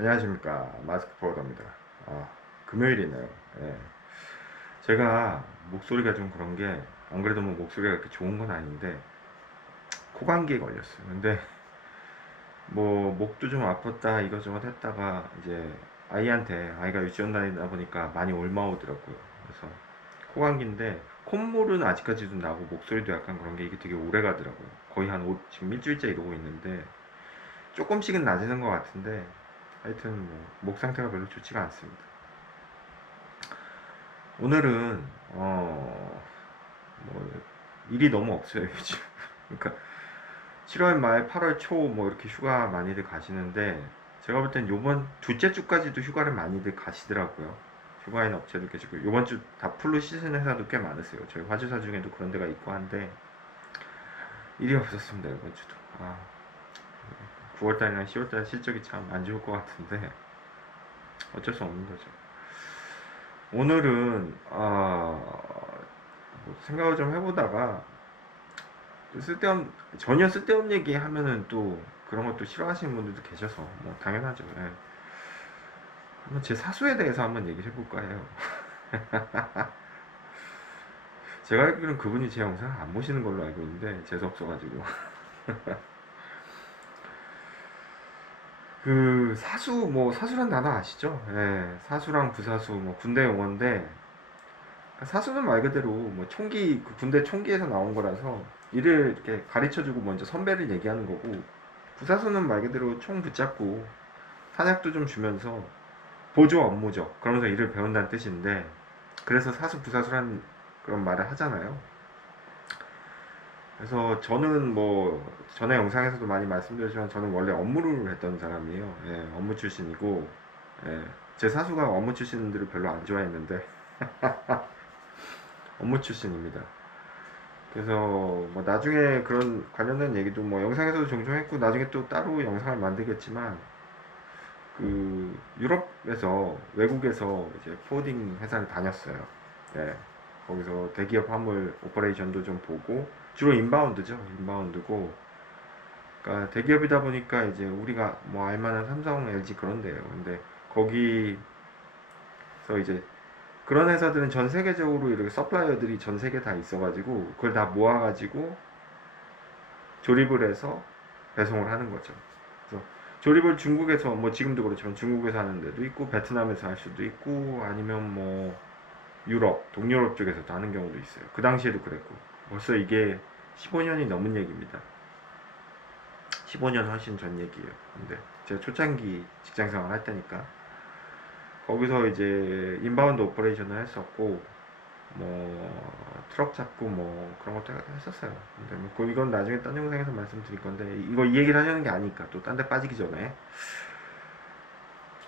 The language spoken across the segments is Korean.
안녕하십니까. 마스크 powder입니다. 금요일이네요. 예. 제가 목소리가 좀 그런 게, 안 그래도 뭐 목소리가 그렇게 좋은 건 아닌데, 코감기에 걸렸어요. 근데, 뭐, 목도 좀 아팠다, 이것저것 했다가, 이제, 아이가 유치원 다니다 보니까 많이 올마오더라고요. 그래서, 코감기인데, 콧물은 아직까지도 나고, 목소리도 약간 그런 게 이게 되게 오래 가더라고요. 거의 지금 일주일째 이러고 있는데, 조금씩은 나아지는 것 같은데, 하여튼 뭐, 목 상태가 별로 좋지가 않습니다. 오늘은 뭐 일이 너무 없어요 요즘. 그러니까 7월 말 8월 초 뭐 이렇게 휴가 많이들 가시는데, 제가 볼 땐 요번 둘째 주까지도 휴가를 많이들 가시더라고요. 휴가인 업체도 계시고, 요번 주 다 풀로 쉬는 회사도 꽤 많으세요. 저희 화주사 중에도 그런 데가 있고 한데, 일이 없었습니다 이번 주도. 9월달이랑 10월달 실적이 참 안 좋을 것 같은데 어쩔 수 없는 거죠. 오늘은 뭐 생각을 좀 해보다가, 전혀 쓸데없는 얘기 하면은 또 그런 것도 싫어하시는 분들도 계셔서 뭐 당연하죠. 예. 한번 제 사수에 대해서 한번 얘기를 해볼까 해요. 제가 알기로는 그분이 제 영상 안 보시는 걸로 알고 있는데 재수 없어가지고. 그 사수란 단어 아시죠? 예, 사수랑 부사수 뭐 군대 용어인데, 사수는 말 그대로 뭐 총기, 그 군대 총기에서 나온 거라서 일을 이렇게 가르쳐주고 먼저 선배를 얘기하는 거고, 부사수는 말 그대로 총 붙잡고 탄약도 좀 주면서 보조 업무죠. 그러면서 일을 배운다는 뜻인데, 그래서 사수 부사수란 그런 말을 하잖아요. 그래서 저는 뭐 전에 영상에서도 많이 말씀드렸지만, 저는 원래 업무를 했던 사람이에요. 예, 업무 출신이고, 예, 제 사수가 업무 출신들을 별로 안 좋아했는데 업무 출신입니다. 그래서 뭐 나중에 그런 관련된 얘기도 뭐 영상에서도 종종 했고, 나중에 또 따로 영상을 만들겠지만, 그 유럽에서, 외국에서 이제 포워딩 회사를 다녔어요. 네. 거기서 대기업 화물 오퍼레이션도 좀 보고, 주로 인바운드죠. 인바운드고, 그러니까 대기업이다 보니까 이제 우리가 뭐 알만한 삼성, LG 그런 데예요. 근데 거기서 이제 그런 회사들은 전 세계적으로 이렇게 서플라이어들이 전 세계 다 있어가지고, 그걸 다 모아가지고 조립을 해서 배송을 하는 거죠. 그래서 조립을 중국에서, 뭐 지금도 그렇지만 중국에서 하는 데도 있고, 베트남에서 할 수도 있고, 아니면 뭐 유럽, 동유럽 쪽에서도 하는 경우도 있어요. 그 당시에도 그랬고. 벌써 이게 15년이 넘은 얘기입니다. 15년 훨씬 전 얘기예요. 근데 제가 초창기 직장생활 할 때니까 거기서 이제 인바운드 오퍼레이션을 했었고, 뭐 트럭 잡고 뭐 그런 것도 했었어요. 근데 뭐 이건 나중에 딴 영상에서 말씀드릴 건데, 이거 이 얘기를 하려는 게 아니니까 또 딴 데 빠지기 전에,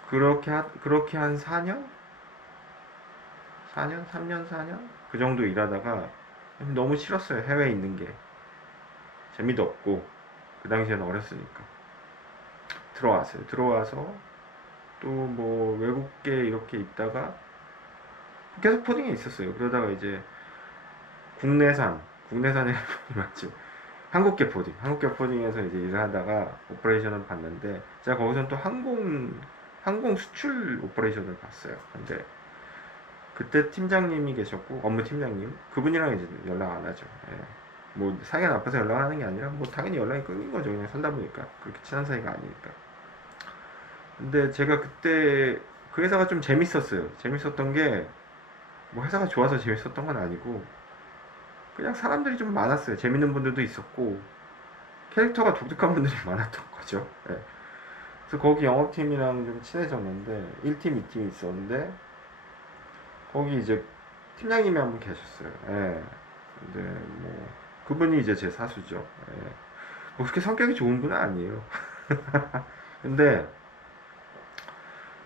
그렇게 한 4년? 4년? 3년? 4년? 그 정도 일하다가 너무 싫었어요. 해외에 있는 게 재미도 없고, 그 당시에는 어렸으니까 들어왔어요. 들어와서 또 뭐 외국계 이렇게 있다가 계속 포딩에 있었어요. 그러다가 이제 국내산이 맞죠? 한국계 포딩에서 이제 일을 하다가 오퍼레이션을 봤는데, 제가 거기서는 또 항공 수출 오퍼레이션을 봤어요. 근데 그때 팀장님이 계셨고, 업무 팀장님, 그분이랑 이제 연락 안 하죠. 예. 뭐 사이가 나빠서 연락하는 게 아니라 뭐 당연히 연락이 끊긴 거죠. 그냥 살다 보니까 그렇게 친한 사이가 아니니까. 근데 제가 그때 그 회사가 좀 재밌었어요. 재밌었던 게, 뭐 회사가 좋아서 재밌었던 건 아니고, 그냥 사람들이 좀 많았어요. 재밌는 분들도 있었고, 캐릭터가 독특한 분들이 많았던 거죠. 예. 그래서 거기 영업팀이랑 좀 친해졌는데, 1팀, 2팀 있었는데, 거기 이제 팀장님이 한 분 계셨어요. 예. 근데 뭐 그분이 이제 제 사수죠. 예. 뭐 그렇게 성격이 좋은 분은 아니에요. 근데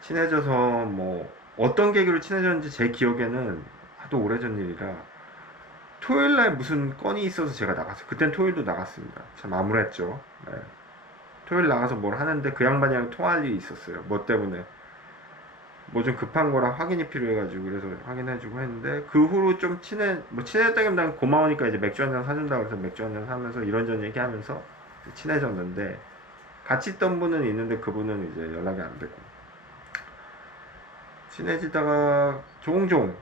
친해져서, 뭐 어떤 계기로 친해졌는지 제 기억에는 하도 오래전 일이라, 토요일날 무슨 건이 있어서 제가 나갔어요. 그땐 토요일도 나갔습니다. 참 암울했죠. 네. 토요일 나가서 뭘 하는데 그 양반이랑 통화할 일이 있었어요. 뭐 때문에 뭐 좀 급한 거랑 확인이 필요해가지고, 그래서 확인해주고 했는데, 그 후로 좀 친해졌다기보다는 고마우니까 이제 맥주 한잔 사준다고 해서 맥주 한잔 사면서 이런저런 얘기하면서 친해졌는데, 같이 있던 분은 있는데 그분은 이제 연락이 안 되고, 친해지다가 종종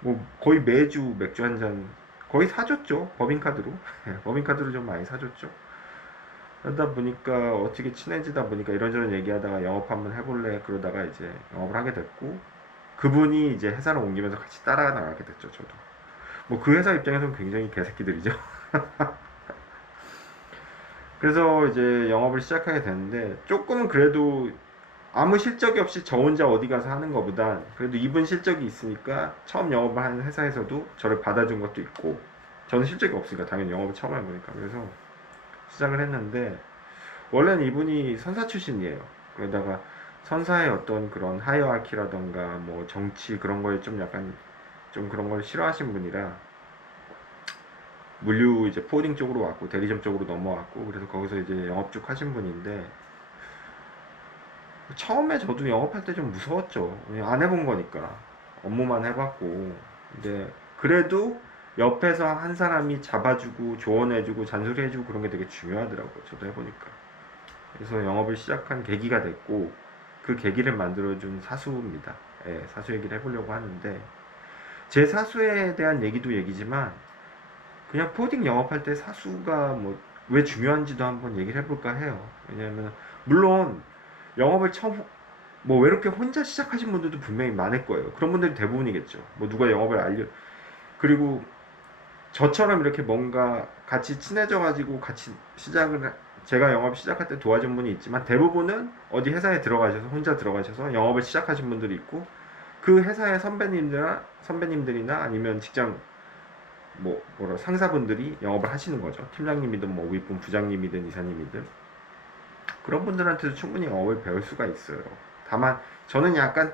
뭐 거의 매주 맥주 한 잔 거의 사줬죠. 법인카드로. 법인카드로 좀 많이 사줬죠. 그러다 보니까 어떻게 친해지다 보니까 이런저런 얘기하다가 영업 한번 해볼래 그러다가 이제 영업을 하게 됐고, 그분이 이제 회사를 옮기면서 같이 따라 나가게 됐죠. 저도 뭐 그 회사 입장에서는 굉장히 개새끼들이죠. 그래서 이제 영업을 시작하게 됐는데, 조금은 그래도 아무 실적이 없이 저 혼자 어디 가서 하는 것보단 그래도 이분 실적이 있으니까 처음 영업을 하는 회사에서도 저를 받아준 것도 있고, 저는 실적이 없으니까 당연히 영업을 처음 해보니까 그래서 시작을 했는데, 원래는 이분이 선사 출신이에요. 그러다가 선사의 어떤 그런 하이어아키라던가 뭐 정치 그런 거에 좀 약간 좀 그런 걸 싫어하신 분이라 물류 이제 포딩 쪽으로 왔고 대리점 쪽으로 넘어왔고, 그래서 거기서 이제 영업 쭉 하신 분인데, 처음에 저도 영업할 때 좀 무서웠죠. 안 해본 거니까. 업무만 해봤고. 근데 그래도 옆에서 한 사람이 잡아주고 조언해주고 잔소리해주고 그런 게 되게 중요하더라고요. 저도 해보니까. 그래서 영업을 시작한 계기가 됐고, 그 계기를 만들어준 사수입니다. 예, 사수 얘기를 해보려고 하는데, 제 사수에 대한 얘기도 얘기지만 그냥 포딩 영업할 때 사수가 뭐 왜 중요한지도 한번 얘기를 해볼까 해요. 왜냐면 물론 영업을 처음 뭐 왜 이렇게 혼자 시작하신 분들도 분명히 많을 거예요. 그런 분들이 대부분이겠죠. 뭐 누가 영업을 그리고 저처럼 이렇게 뭔가 같이 친해져 가지고 같이 제가 영업 시작할 때 도와준 분이 있지만, 대부분은 어디 회사에 들어가셔서 혼자 들어가셔서 영업을 시작하신 분들이 있고, 그 회사의 선배님들이나 아니면 직장 뭐라 상사분들이 영업을 하시는 거죠. 팀장님이든 뭐 윗분 부장님이든 이사님이든 그런 분들한테도 충분히 영업을 배울 수가 있어요. 다만 저는 약간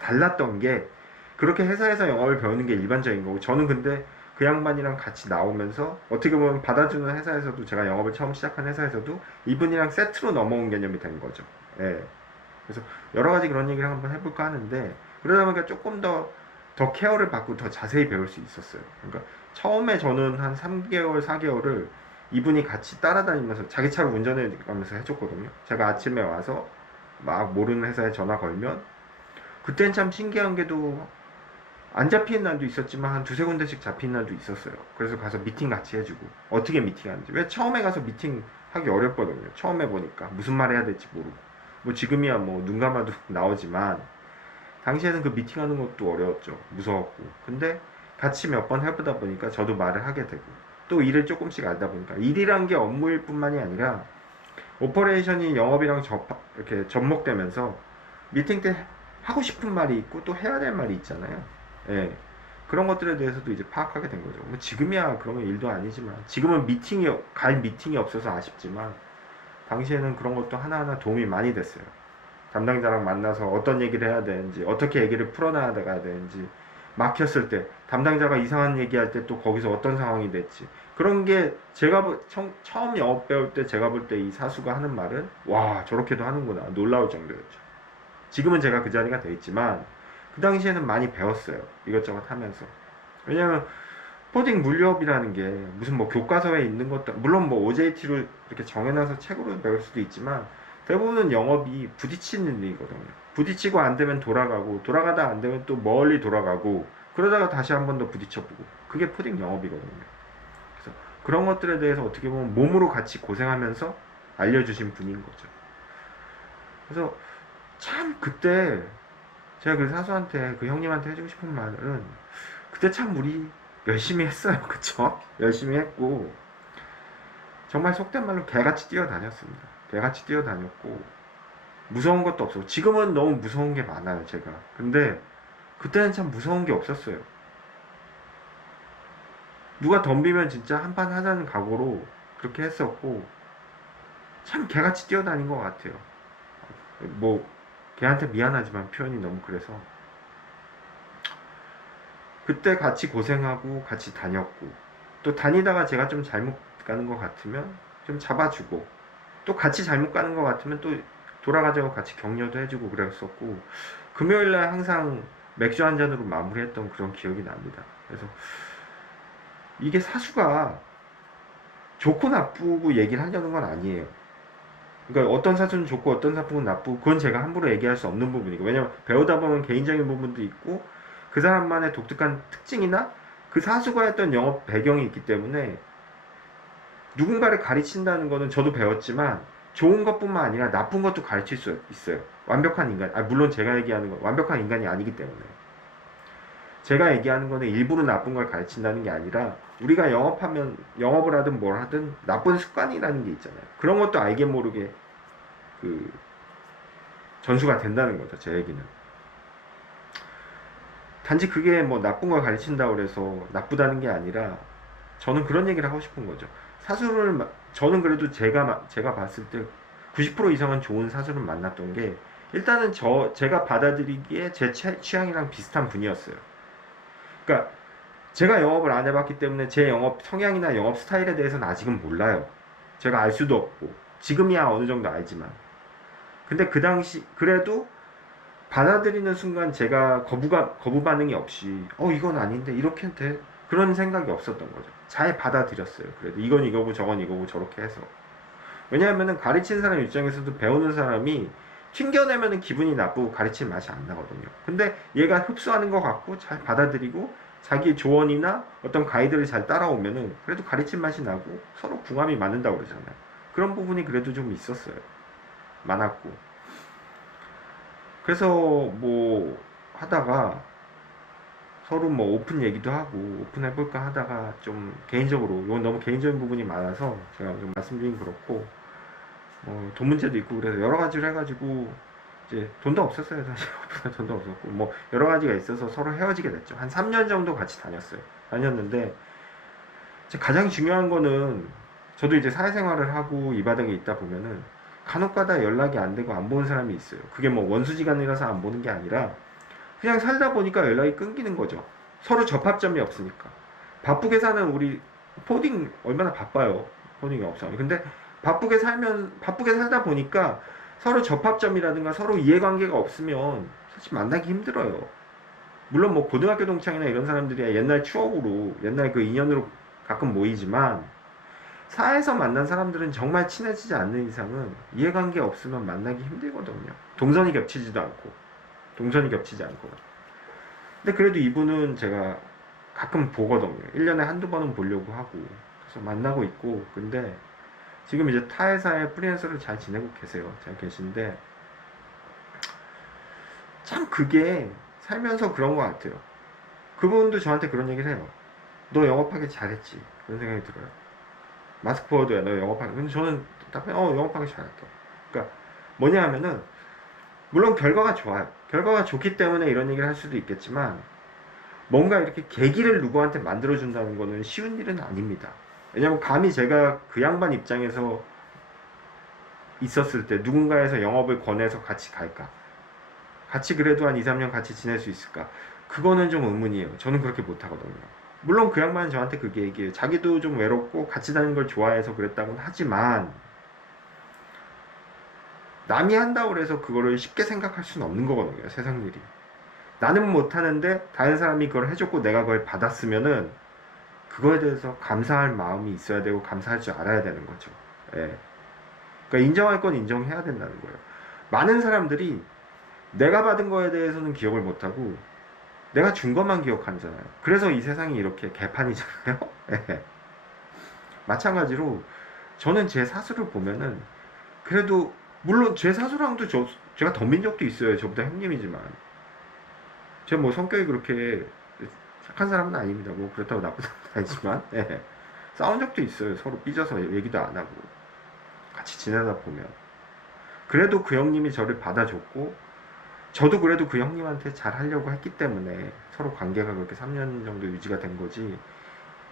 달랐던 게, 그렇게 회사에서 영업을 배우는 게 일반적인 거고, 저는 근데 그 양반이랑 같이 나오면서 어떻게 보면 받아주는 회사에서도, 제가 영업을 처음 시작한 회사에서도 이분이랑 세트로 넘어온 개념이 된 거죠. 예. 그래서 여러 가지 그런 얘기를 한번 해볼까 하는데, 그러다 보니까 조금 더 케어를 받고 더 자세히 배울 수 있었어요. 그러니까 처음에 저는 한 3개월, 4개월을 이분이 같이 따라다니면서 자기 차를 운전해 가면서 해줬거든요. 제가 아침에 와서 막 모르는 회사에 전화 걸면, 그땐 참 신기한 게도 안 잡히는 날도 있었지만 한 두세 군데씩 잡히는 날도 있었어요. 그래서 가서 미팅 같이 해주고, 어떻게 미팅하는지. 왜 처음에 가서 미팅 하기 어렵거든요. 처음 해보니까 무슨 말 해야 될지 모르고. 뭐 지금이야 뭐 눈 감아도 나오지만, 당시에는 그 미팅하는 것도 어려웠죠. 무서웠고. 근데 같이 몇 번 해보다 보니까 저도 말을 하게 되고, 또 일을 조금씩 알다 보니까, 일이란 게 업무일 뿐만이 아니라 오퍼레이션이 영업이랑 이렇게 접목되면서 미팅 때 하고 싶은 말이 있고 또 해야 될 말이 있잖아요. 예. 그런 것들에 대해서도 이제 파악하게 된 거죠. 뭐 지금이야 그러면 일도 아니지만, 지금은 갈 미팅이 없어서 아쉽지만, 당시에는 그런 것도 하나하나 도움이 많이 됐어요. 담당자랑 만나서 어떤 얘기를 해야 되는지, 어떻게 얘기를 풀어나가야 되는지, 막혔을 때 담당자가 이상한 얘기할 때 또 거기서 어떤 상황이 됐지, 그런 게 제가 처음 영업 배울 때 제가 볼 때 이 사수가 하는 말은 와 저렇게도 하는구나 놀라울 정도였죠. 지금은 제가 그 자리가 돼 있지만 그 당시에는 많이 배웠어요. 이것저것 하면서. 왜냐면 포딩 물류업이라는 게 무슨 뭐 교과서에 있는 것도, 물론 뭐 OJT로 이렇게 정해놔서 책으로 배울 수도 있지만, 대부분은 영업이 부딪히는 일이거든요. 부딪히고 안 되면 돌아가고, 돌아가다 안 되면 또 멀리 돌아가고, 그러다가 다시 한 번 더 부딪혀보고, 그게 포딩 영업이거든요. 그래서 그런 것들에 대해서 어떻게 보면 몸으로 같이 고생하면서 알려주신 분인 거죠. 그래서 참 그때 제가 그 사수한테, 그 형님한테 해주고 싶은 말은, 그때 참 우리 열심히 했어요. 그쵸? 열심히 했고, 정말 속된 말로 개같이 뛰어다녔습니다. 개같이 뛰어다녔고, 무서운 것도 없었고, 지금은 너무 무서운 게 많아요, 제가. 근데, 그때는 참 무서운 게 없었어요. 누가 덤비면 진짜 한판 하자는 각오로 그렇게 했었고, 참 개같이 뛰어다닌 것 같아요. 뭐, 걔한테 미안하지만 표현이 너무 그래서. 그때 같이 고생하고 같이 다녔고, 또 다니다가 제가 좀 잘못 가는 것 같으면 좀 잡아주고, 또 같이 잘못 가는 것 같으면 또 돌아가자고 같이 격려도 해주고 그랬었고, 금요일날 항상 맥주 한 잔으로 마무리했던 그런 기억이 납니다. 그래서 이게 사수가 좋고 나쁘고 얘기를 하려는 건 아니에요. 그러니까 어떤 사수는 좋고 어떤 사수는 나쁘고 그건 제가 함부로 얘기할 수 없는 부분이고, 왜냐면 배우다 보면 개인적인 부분도 있고 그 사람만의 독특한 특징이나 그 사수가 했던 영업 배경이 있기 때문에 누군가를 가르친다는 거는 저도 배웠지만 좋은 것뿐만 아니라 나쁜 것도 가르칠 수 있어요. 완벽한 인간, 물론 제가 얘기하는 건 완벽한 인간이 아니기 때문에 제가 얘기하는 거는 일부러 나쁜 걸 가르친다는 게 아니라 우리가 영업하면 영업을 하든 뭘 하든 나쁜 습관이라는 게 있잖아요. 그런 것도 알게 모르게 그 전수가 된다는 거죠. 제 얘기는. 단지 그게 뭐 나쁜 걸 가르친다고 그래서 나쁘다는 게 아니라 저는 그런 얘기를 하고 싶은 거죠. 사수를 저는 그래도 제가 봤을 때 90% 이상은 좋은 사수를 만났던 게 일단은 제가 받아들이기에 제 취향이랑 비슷한 분이었어요. 그러니까 제가 영업을 안 해봤기 때문에 제 영업 성향이나 영업 스타일에 대해서는 아직은 몰라요. 제가 알 수도 없고 지금이야 어느 정도 알지만, 근데 그 당시 그래도 받아들이는 순간 제가 거부 반응이 없이 이건 아닌데 이렇게 돼, 그런 생각이 없었던 거죠. 잘 받아들였어요. 그래도 이건 이거고 저건 이거고 저렇게 해서. 왜냐하면은 가르치는 사람 입장에서도 배우는 사람이 튕겨내면은 기분이 나쁘고 가르칠 맛이 안 나거든요. 근데 얘가 흡수하는 것 같고 잘 받아들이고 자기 조언이나 어떤 가이드를 잘 따라오면은 그래도 가르칠 맛이 나고 서로 궁합이 맞는다고 그러잖아요. 그런 부분이 그래도 좀 있었어요. 많았고. 그래서 뭐 하다가 서로 뭐 오픈 얘기도 하고 오픈해볼까 하다가 좀 개인적으로 이건 너무 개인적인 부분이 많아서 제가 좀 말씀드리긴 그렇고, 돈 문제도 있고 그래서 여러 가지를 해가지고 이제 돈도 없었어요. 사실 돈도 없었고 뭐 여러 가지가 있어서 서로 헤어지게 됐죠. 한 3년 정도 같이 다녔는데 가장 중요한 거는 저도 이제 사회생활을 하고 이 바닥에 있다 보면은 간혹가다 연락이 안 되고 안 보는 사람이 있어요. 그게 뭐 원수지간이라서 안 보는 게 아니라 그냥 살다 보니까 연락이 끊기는 거죠. 서로 접합점이 없으니까. 바쁘게 사는 우리 포딩 얼마나 바빠요. 포딩이 없어요. 근데 바쁘게 살다 보니까 서로 접합점이라든가 서로 이해관계가 없으면 사실 만나기 힘들어요. 물론 뭐 고등학교 동창이나 이런 사람들이 옛날 추억으로, 옛날 그 인연으로 가끔 모이지만 사회에서 만난 사람들은 정말 친해지지 않는 이상은 이해관계 없으면 만나기 힘들거든요. 동선이 겹치지 않고. 근데 그래도 이분은 제가 가끔 보거든요. 1년에 한두 번은 보려고 하고. 그래서 만나고 있고. 근데 지금 이제 타 회사의 프리랜서를 잘 지내고 계세요. 잘 계신데 참 그게 살면서 그런 것 같아요. 그분도 저한테 그런 얘기를 해요. 너 영업하기 잘했지. 그런 생각이 들어요. 마스크워드야 너 영업하기. 근데 저는 딱 영업하기 잘했다. 그러니까 뭐냐 하면은 물론 결과가 좋아요. 결과가 좋기 때문에 이런 얘기를 할 수도 있겠지만 뭔가 이렇게 계기를 누구한테 만들어준다는 거는 쉬운 일은 아닙니다. 왜냐면 감히 제가 그 양반 입장에서 있었을 때 누군가에서 영업을 권해서 같이 갈까? 같이 그래도 한 2, 3년 같이 지낼 수 있을까? 그거는 좀 의문이에요. 저는 그렇게 못하거든요. 물론 그 양반은 저한테 그게 얘기해요. 자기도 좀 외롭고 같이 다니는 걸 좋아해서 그랬다고는 하지만 남이 한다고 해서 그거를 쉽게 생각할 수는 없는 거거든요. 세상 일이. 나는 못하는데 다른 사람이 그걸 해줬고 내가 그걸 받았으면은 그거에 대해서 감사할 마음이 있어야 되고 감사할 줄 알아야 되는 거죠. 예. 그러니까 인정할 건 인정해야 된다는 거예요. 많은 사람들이 내가 받은 거에 대해서는 기억을 못하고 내가 준 것만 기억하잖아요. 그래서 이 세상이 이렇게 개판이잖아요. 예. 마찬가지로 저는 제 사수를 보면은 그래도 물론 제 사수랑도 제가 덤빈 적도 있어요. 저보다 형님이지만 제가 뭐 성격이 그렇게 착한 사람은 아닙니다. 뭐 그렇다고 나쁜 사람은 아니지만 예. 싸운 적도 있어요. 서로 삐져서 얘기도 안 하고 같이 지내다 보면 그래도 그 형님이 저를 받아줬고 저도 그래도 그 형님한테 잘 하려고 했기 때문에 서로 관계가 그렇게 3년 정도 유지가 된 거지.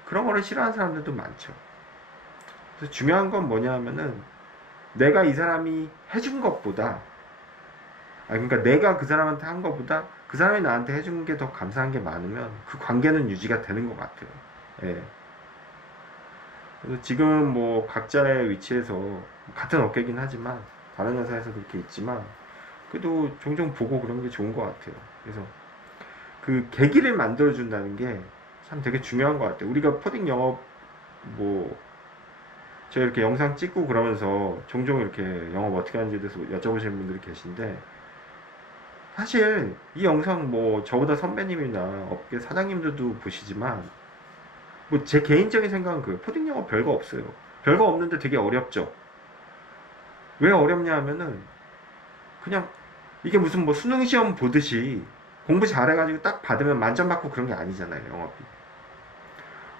그런 거를 싫어하는 사람들도 많죠. 그래서 중요한 건 뭐냐 하면은 내가 이 사람이 해준 것보다 그러니까 내가 그 사람한테 한 것보다 그 사람이 나한테 해준 게 더 감사한 게 많으면 그 관계는 유지가 되는 것 같아요. 예. 그래서 지금 뭐 각자의 위치에서 같은 업계긴 하지만 다른 회사에서 그렇게 있지만 그래도 종종 보고 그런 게 좋은 것 같아요. 그래서 그 계기를 만들어준다는 게 참 되게 중요한 것 같아요. 우리가 포딩 영업 뭐 제가 이렇게 영상 찍고 그러면서 종종 이렇게 영업 어떻게 하는지에 대해서 여쭤보시는 분들이 계신데, 사실 이 영상 뭐 저보다 선배님이나 업계 사장님들도 보시지만, 뭐 제 개인적인 생각은 그래요. 코딩 영업 별거 없어요. 별거 없는데 되게 어렵죠. 왜 어렵냐 하면은 그냥 이게 무슨 뭐 수능 시험 보듯이 공부 잘해가지고 딱 받으면 만점 받고 그런 게 아니잖아요. 영업이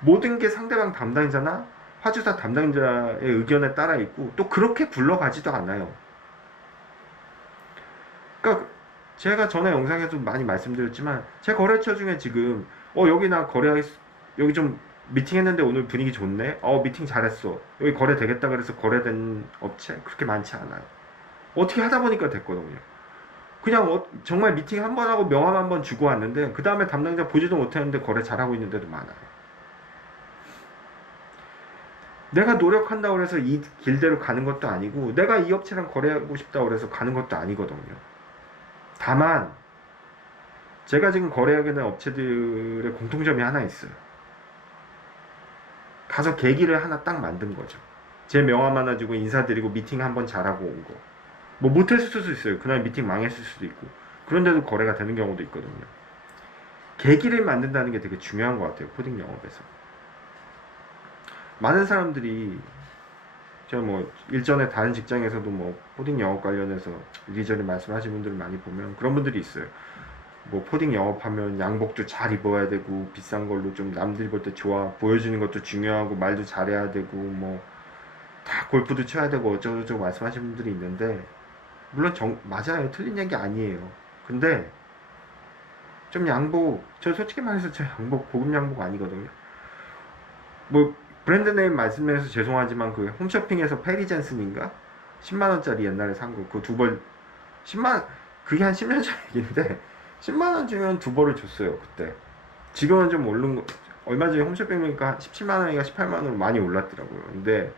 모든 게 상대방 담당자나 화주사 담당자의 의견에 따라 있고, 또 그렇게 굴러가지도 않아요. 그러니까 제가 전에 영상에도 많이 말씀드렸지만, 제 거래처 중에 지금 여기 나 거래 여기 좀 미팅했는데 오늘 분위기 좋네, 미팅 잘했어, 여기 거래 되겠다 그래서 거래된 업체 그렇게 많지 않아요. 어떻게 하다 보니까 됐거든요. 그냥 정말 미팅 한 번 하고 명함 한 번 주고 왔는데 그 다음에 담당자 보지도 못했는데 거래 잘하고 있는 데도 많아요. 내가 노력한다고 해서 이 길대로 가는 것도 아니고, 내가 이 업체랑 거래하고 싶다고 해서 가는 것도 아니거든요. 다만 제가 지금 거래하게 된 업체들의 공통점이 하나 있어요. 가서 계기를 하나 딱 만든 거죠. 제 명함 하나 주고 인사드리고 미팅 한번 잘하고 온 거. 뭐 못했을 수도 있어요. 그날 미팅 망했을 수도 있고. 그런데도 거래가 되는 경우도 있거든요. 계기를 만든다는 게 되게 중요한 것 같아요. 코딩 영업에서. 많은 사람들이, 제가 뭐 일전에 다른 직장에서도 뭐 코딩 영업 관련해서 이리저리 말씀하시는 분들을 많이 보면 그런 분들이 있어요. 뭐 코딩 영업하면 양복도 잘 입어야 되고, 비싼 걸로 좀 남들 볼 때 좋아 보여주는 것도 중요하고, 말도 잘해야 되고, 뭐 다 골프도 쳐야 되고 어쩌고저쩌고 말씀하시는 분들이 있는데, 물론 맞아요. 틀린 얘기 아니에요. 근데 좀 양복, 저 솔직히 말해서 제 양복 고급 양복 아니거든요. 뭐 브랜드 네임 말씀해서 죄송하지만 그 홈쇼핑에서 페리 젠슨인가 10만원짜리 옛날에 산 거, 그 두 벌 10만, 그게 한 10년 전 얘기인데 10만원 주면 두 벌을 줬어요 그때. 지금은 좀 오른 거, 얼마 전에 홈쇼핑 보니까 17만원인가 18만원으로 많이 올랐더라고요. 근데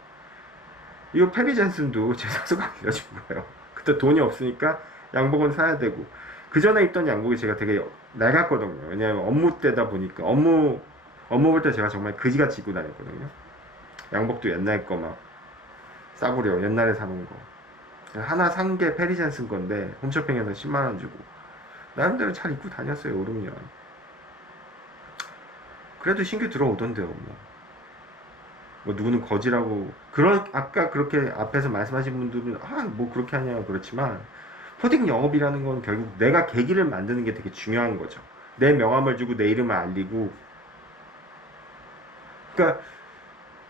이거 페리 젠슨도 제 사수가 알려준 거예요. 그때 돈이 없으니까 양복은 사야 되고, 그 전에 입던 양복이 제가 되게 낡았거든요. 왜냐면 업무 때다 보니까, 업무 볼 때 제가 정말 그지같이 입고 다녔거든요. 양복도 옛날 거 막 싸구려 옛날에 사놓은 거 하나 산 게 페리 젠슨 건데 홈쇼핑에서 10만원 주고 나름대로 잘 입고 다녔어요. 5, 6년. 그래도 신규 들어오던데요. 뭐 누구는 거지라고, 아까 그렇게 앞에서 말씀하신 분들은 뭐 그렇게 하냐 그렇지만, 코딩 영업이라는 건 결국 내가 계기를 만드는 게 되게 중요한 거죠. 내 명함을 주고 내 이름을 알리고. 그러니까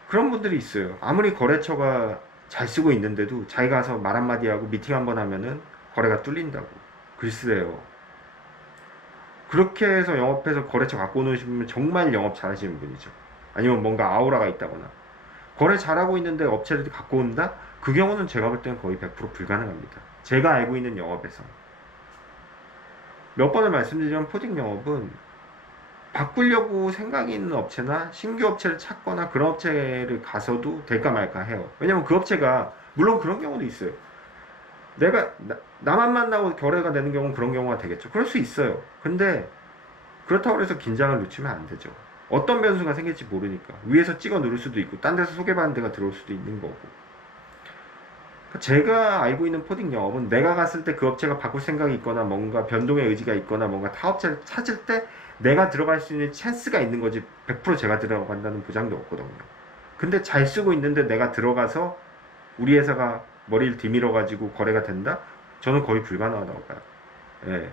그런 분들이 있어요. 아무리 거래처가 잘 쓰고 있는데도 자기가 가서 말 한마디 하고 미팅 한번 하면은 거래가 뚫린다고. 글쎄요. 그렇게 해서 영업해서 거래처 갖고 오시면 정말 영업 잘하시는 분이죠. 아니면 뭔가 아우라가 있다거나. 거래 잘하고 있는데 업체를 갖고 온다? 그 경우는 제가 볼 때는 거의 100% 불가능합니다. 제가 알고 있는 영업에서. 몇 번을 말씀드리면 코딩 영업은 바꾸려고 생각이 있는 업체나 신규 업체를 찾거나 그런 업체를 가서도 될까 말까 해요. 왜냐면 그 업체가, 물론 그런 경우도 있어요. 내가 나만 만나고 거래가 되는 경우는 그런 경우가 되겠죠. 그럴 수 있어요. 근데 그렇다고 해서 긴장을 늦추면 안 되죠. 어떤 변수가 생길지 모르니까. 위에서 찍어 누를 수도 있고 딴 데서 소개받은 데가 들어올 수도 있는 거고. 제가 알고 있는 코딩 영업은 내가 갔을 때 그 업체가 바꿀 생각이 있거나 뭔가 변동의 의지가 있거나 뭔가 타 업체를 찾을 때 내가 들어갈 수 있는 찬스가 있는 거지, 100% 제가 들어간다는 보장도 없거든요. 근데 잘 쓰고 있는데 내가 들어가서 우리 회사가 머리를 뒤밀어 가지고 거래가 된다? 저는 거의 불가능하다고 봐요. 예.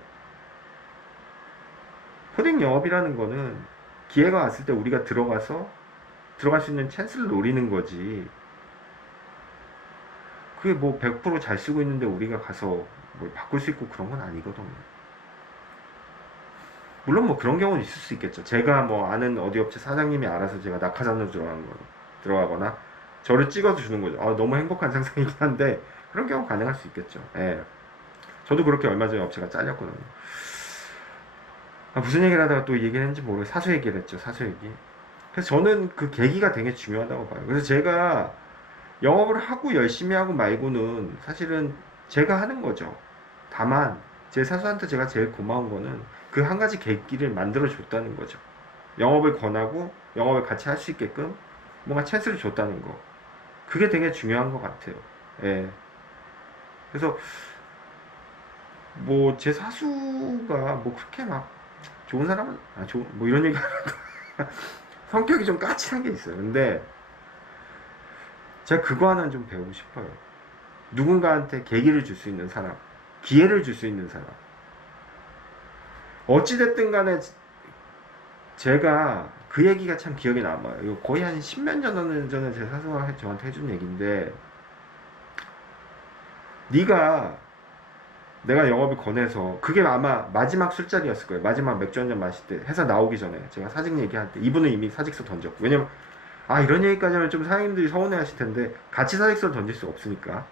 코딩 영업이라는 거는 기회가 왔을 때 우리가 들어갈 수 있는 찬스를 노리는 거지, 그게 뭐 100% 잘 쓰고 있는데 우리가 가서 뭘 바꿀 수 있고 그런 건 아니거든요. 물론 뭐 그런 경우는 있을 수 있겠죠. 제가 뭐 아는 어디 업체 사장님이 알아서 제가 낙하산으로 들어가거나 저를 찍어 주는 거죠. 너무 행복한 상상이긴 한데 그런 경우 가능할 수 있겠죠. 예. 저도 그렇게 얼마 전에 업체가 잘렸거든요. 무슨 얘기를 하다가 또 얘기를 했는지 모르겠어요. 사수 얘기를 했죠. 사수 얘기. 그래서 저는 그 계기가 되게 중요하다고 봐요. 그래서 제가 영업을 하고 열심히 하고 말고는 사실은 제가 하는 거죠. 다만 제 사수한테 제가 제일 고마운 거는 그 한 가지 계기를 만들어 줬다는 거죠. 영업을 권하고 영업을 같이 할 수 있게끔 뭔가 찬스를 줬다는 거. 그게 되게 중요한 것 같아요. 예. 그래서 뭐 제 사수가 뭐 그렇게 막 좋은 사람은 뭐 이런 얘기 성격이 좀 까칠한 게 있어요. 근데 제가 그거 하나는 좀 배우고 싶어요. 누군가한테 계기를 줄 수 있는 사람, 기회를 줄 수 있는 사람. 어찌됐든 간에 제가 그 얘기가 참 기억에 남아요. 이거 거의 한 십몇 년 전에 제 사수가 저한테 해준 얘기인데, 네가 내가 영업을 권해서 그게 아마 마지막 술자리였을 거예요. 마지막 맥주 한잔 마실 때 회사 나오기 전에 제가 사직 얘기할 때 이분은 이미 사직서 던졌고, 왜냐면 이런 얘기까지 하면 좀 사장님들이 서운해 하실 텐데 같이 사직서 던질 수 없으니까.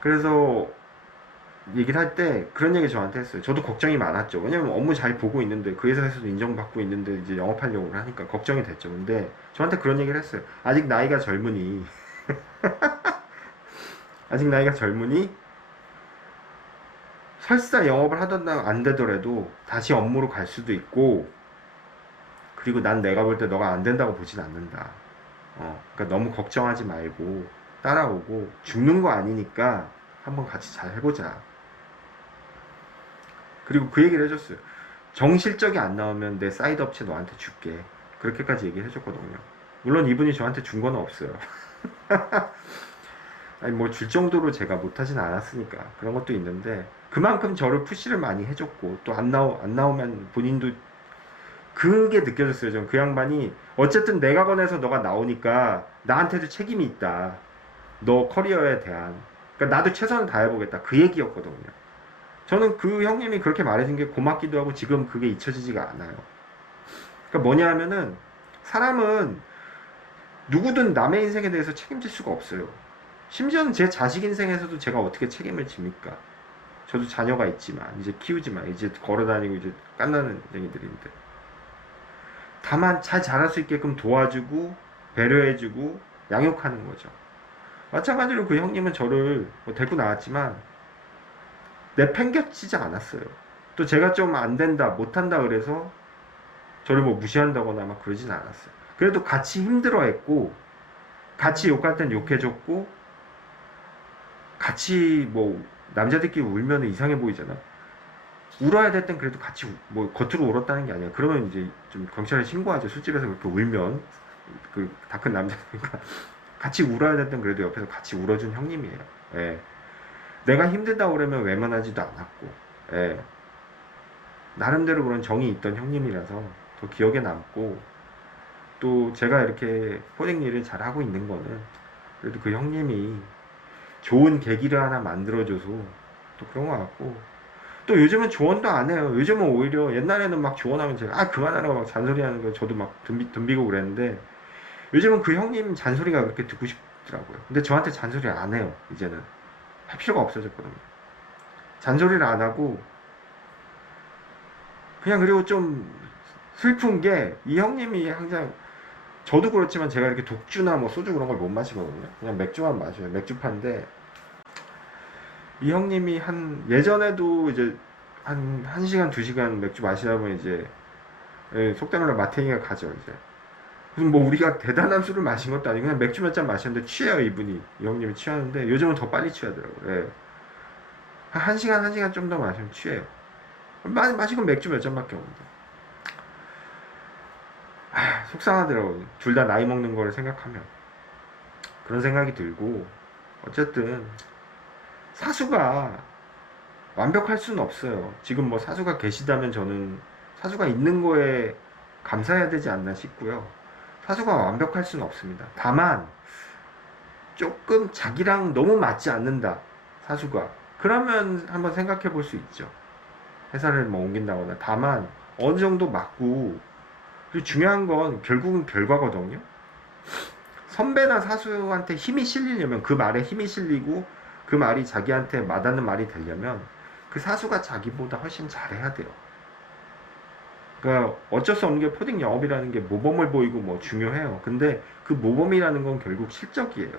그래서 얘기를 할 때 그런 얘기 저한테 했어요. 저도 걱정이 많았죠. 왜냐면 업무 잘 보고 있는데 그 회사에서도 인정받고 있는데 이제 영업하려고 하니까 걱정이 됐죠. 근데 저한테 그런 얘기를 했어요. 아직 나이가 젊으니 아직 나이가 젊으니 설사 영업을 하던 안 되더라도 다시 업무로 갈 수도 있고, 그리고 난 내가 볼 때 너가 안 된다고 보진 않는다. 그러니까 너무 걱정하지 말고 따라오고 죽는 거 아니니까 한번 같이 잘 해보자. 그리고 그 얘기를 해줬어요. 정실적이 안 나오면 내 사이드 업체 너한테 줄게. 그렇게까지 얘기를 해줬거든요. 물론 이분이 저한테 준 건 없어요. 아니 뭐 줄 정도로 제가 못하진 않았으니까 그런 것도 있는데, 그만큼 저를 푸시를 많이 해줬고, 또 안 나오면 본인도 그게 느껴졌어요. 전 그 양반이 어쨌든 내가 권해서 너가 나오니까 나한테도 책임이 있다. 너 커리어에 대한. 그러니까 나도 최선을 다해보겠다. 그 얘기였거든요. 저는 그 형님이 그렇게 말해준 게 고맙기도 하고 지금 그게 잊혀지지가 않아요. 그러니까 뭐냐 하면은 사람은 누구든 남의 인생에 대해서 책임질 수가 없어요. 심지어는 제 자식 인생에서도 제가 어떻게 책임을 집니까? 저도 자녀가 있지만 이제 키우지만 이제 걸어다니고 이제 깐나는 쟁이들인데, 다만 잘 자랄 수 있게끔 도와주고 배려해주고 양육하는 거죠. 마찬가지로 그 형님은 저를 뭐 데리고 나왔지만 내팽개치지 않았어요. 또 제가 좀 안 된다 못한다 그래서 저를 뭐 무시한다거나 막 그러진 않았어요. 그래도 같이 힘들어했고, 같이 욕할 땐 욕해줬고, 같이 뭐 남자들끼리 울면 이상해 보이잖아. 울어야 될 땐 그래도 같이 뭐 겉으로 울었다는 게 아니야. 그러면 이제 좀 경찰에 신고하죠. 술집에서 그렇게 울면 그 다 큰 남자니까. 같이 울어야 될 땐 그래도 옆에서 같이 울어준 형님이에요. 예. 내가 힘들다 그러면 외면하지도 않았고, 예. 나름대로 그런 정이 있던 형님이라서 더 기억에 남고, 또 제가 이렇게 포장 일을 잘 하고 있는 거는 그래도 그 형님이 좋은 계기를 하나 만들어줘서 또 그런 것 같고, 또 요즘은 조언도 안 해요. 요즘은 오히려 옛날에는 막 조언하면 제가 그만하라고 막 잔소리하는 거 저도 막 덤비고 그랬는데, 요즘은 그 형님 잔소리가 그렇게 듣고 싶더라고요. 근데 저한테 잔소리 안 해요. 이제는 할 필요가 없어졌거든요. 잔소리를 안 하고 그냥. 그리고 좀 슬픈 게 이 형님이 항상, 저도 그렇지만 제가 이렇게 독주나 뭐 소주 그런 걸 못 마시거든요. 그냥 맥주만 마셔요. 맥주파인데 이 형님이 예전에도 이제 한 1시간 2시간 맥주 마시다 보면 이제, 속된 말로 마탱이가 가죠 이제. 무슨 뭐 우리가 대단한 술을 마신 것도 아니고 그냥 맥주 몇 잔 마셨는데 취해요. 이분이, 이 형님이 취하는데 요즘은 더 빨리 취하더라고요. 예. 한 1시간 1시간 좀 더 마시면 취해요. 마시고 맥주 몇 잔밖에 없는데. 속상하더라고요. 둘 다 나이 먹는 거를 생각하면 그런 생각이 들고, 어쨌든 사수가 완벽할 수는 없어요. 지금 뭐 사수가 계시다면 저는 사수가 있는 거에 감사해야 되지 않나 싶고요. 사수가 완벽할 수는 없습니다. 다만 조금 자기랑 너무 맞지 않는다, 사수가. 그러면 한번 생각해 볼 수 있죠. 회사를 뭐 옮긴다거나. 다만 어느 정도 맞고, 그리고 중요한 건 결국은 결과거든요. 선배나 사수한테 힘이 실리려면, 그 말에 힘이 실리고 그 말이 자기한테 와닿는 말이 되려면 그 사수가 자기보다 훨씬 잘해야 돼요. 그러니까 어쩔 수 없는 게 포딩 영업이라는 게 모범을 보이고 뭐 중요해요. 근데 그 모범이라는 건 결국 실적이에요.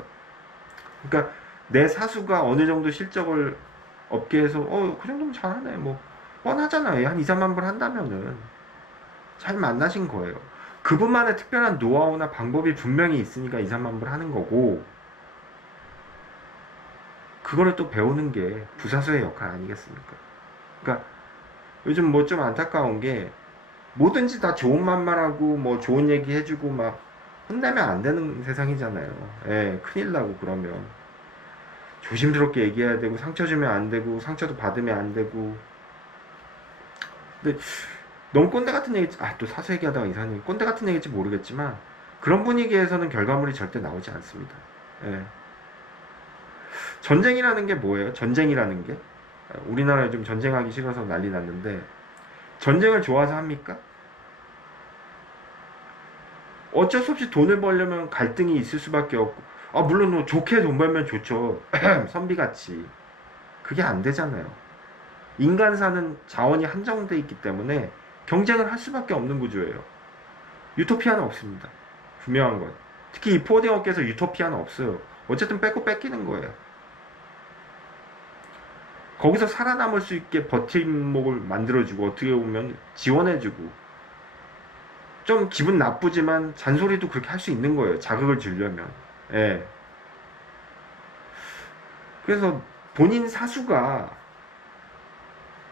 그러니까 내 사수가 어느 정도 실적을 업계에서 그 정도면 잘하네 뭐 뻔하잖아요. 한 2, 3만 불 한다면은 잘 만나신 거예요. 그분만의 특별한 노하우나 방법이 분명히 있으니까 2, 3만 불 하는 거고, 그거를 또 배우는 게 부사수의 역할 아니겠습니까? 그러니까 요즘 뭐 좀 안타까운 게 뭐든지 다 좋은 말만 하고 뭐 좋은 얘기 해주고 막 혼내면 안 되는 세상이잖아요. 예, 큰일 나고 그러면 조심스럽게 얘기해야 되고 상처 주면 안 되고 상처도 받으면 안 되고. 근데 너무 꼰대 같은 얘기, 또 사수 얘기하다가 이사님 꼰대 같은 얘기일지 모르겠지만 그런 분위기에서는 결과물이 절대 나오지 않습니다. 예. 전쟁이라는 게 뭐예요? 전쟁이라는 게 우리나라에 좀 전쟁하기 싫어서 난리 났는데 전쟁을 좋아서 합니까? 어쩔 수 없이 돈을 벌려면 갈등이 있을 수밖에 없고, 물론 뭐 좋게 돈 벌면 좋죠. 선비같이. 그게 안 되잖아요. 인간사는 자원이 한정돼 있기 때문에 경쟁을 할 수밖에 없는 구조예요. 유토피아는 없습니다. 분명한 건. 특히 이 포딩 업계에서 유토피아는 없어요. 어쨌든 뺏고 뺏기는 거예요. 거기서 살아남을 수 있게 버팀목을 만들어주고 어떻게 보면 지원해주고 좀 기분 나쁘지만 잔소리도 그렇게 할 수 있는 거예요. 자극을 주려면. 예. 그래서 본인 사수가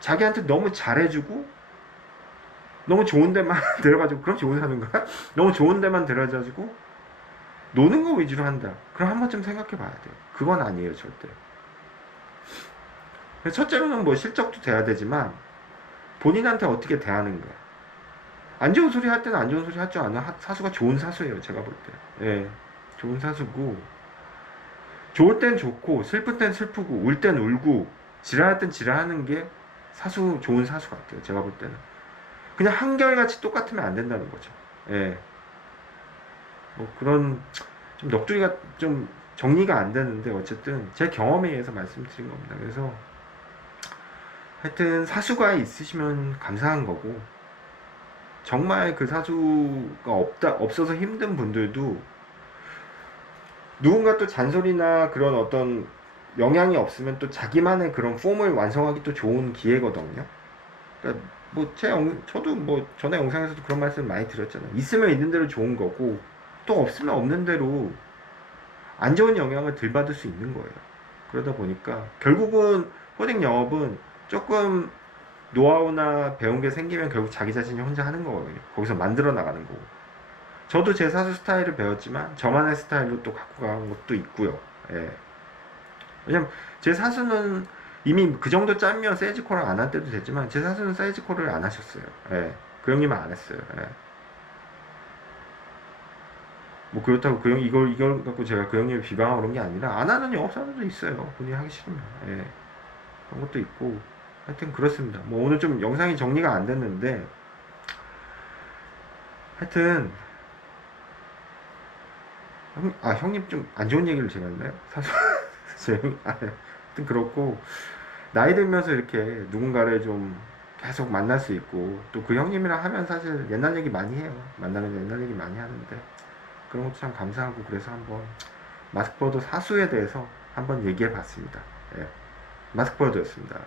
자기한테 너무 잘해주고 너무 좋은 데만 데려가지고 그럼 좋은 사는가? 너무 좋은 데만 데려가지고 노는 거 위주로 한다. 그럼 한 번쯤 생각해 봐야 돼요. 그건 아니에요, 절대. 첫째로는 뭐 실적도 돼야 되지만 본인한테 어떻게 대하는가. 안 좋은 소리 할 때는 안 좋은 소리 할 줄 아는 사수가 좋은 사수예요, 제가 볼 때. 예, 좋은 사수고, 좋을 땐 좋고 슬플 땐 슬프고 울 땐 울고 지랄할 땐 지랄하는 게 사수, 좋은 사수 같아요, 제가 볼 때는. 그냥 한결같이 똑같으면 안 된다는 거죠. 예. 뭐 그런 좀 넋두리가 좀 정리가 안 되는데 어쨌든 제 경험에 의해서 말씀드린 겁니다. 그래서 하여튼 사수가 있으시면 감사한 거고, 정말 그 사수가 없어서 힘든 분들도 누군가 또 잔소리나 그런 어떤 영향이 없으면 또 자기만의 그런 폼을 완성하기 또 좋은 기회거든요. 그러니까 뭐 저도 뭐 전에 영상에서도 그런 말씀 많이 드렸잖아요. 있으면 있는 대로 좋은 거고 또 없으면 없는 대로 안 좋은 영향을 덜 받을 수 있는 거예요. 그러다 보니까 결국은 코딩 영업은 조금 노하우나 배운 게 생기면 결국 자기 자신이 혼자 하는 거거든요. 거기서 만들어 나가는 거고. 저도 제 사수 스타일을 배웠지만 저만의 스타일로 또 갖고 가는 것도 있고요. 예. 왜냐면 제 사수는 이미 그 정도 짜면 세이지 콜을 안 할 때도 됐지만 제 사수는 세이지 콜을 안 하셨어요. 예. 그 형님은 안 했어요. 예. 뭐 그렇다고 이걸 갖고 제가 그 형님을 비방하고 그런 게 아니라 안 하는 영업사원도 있어요. 본인이 하기 싫으면. 예. 그런 것도 있고. 하여튼 그렇습니다. 뭐 오늘 좀 영상이 정리가 안 됐는데 하여튼 형님 좀 안 좋은 얘기를 제가 했나요? 사실 하여튼 그렇고 나이 들면서 이렇게 누군가를 좀 계속 만날 수 있고 또 그 형님이랑 하면 사실 옛날 얘기 많이 해요. 만나면 옛날 얘기 많이 하는데 그런 것도 참 감사하고 그래서 한번 마스크버드 사수에 대해서 한번 얘기해 봤습니다. 예. 마스크버드였습니다.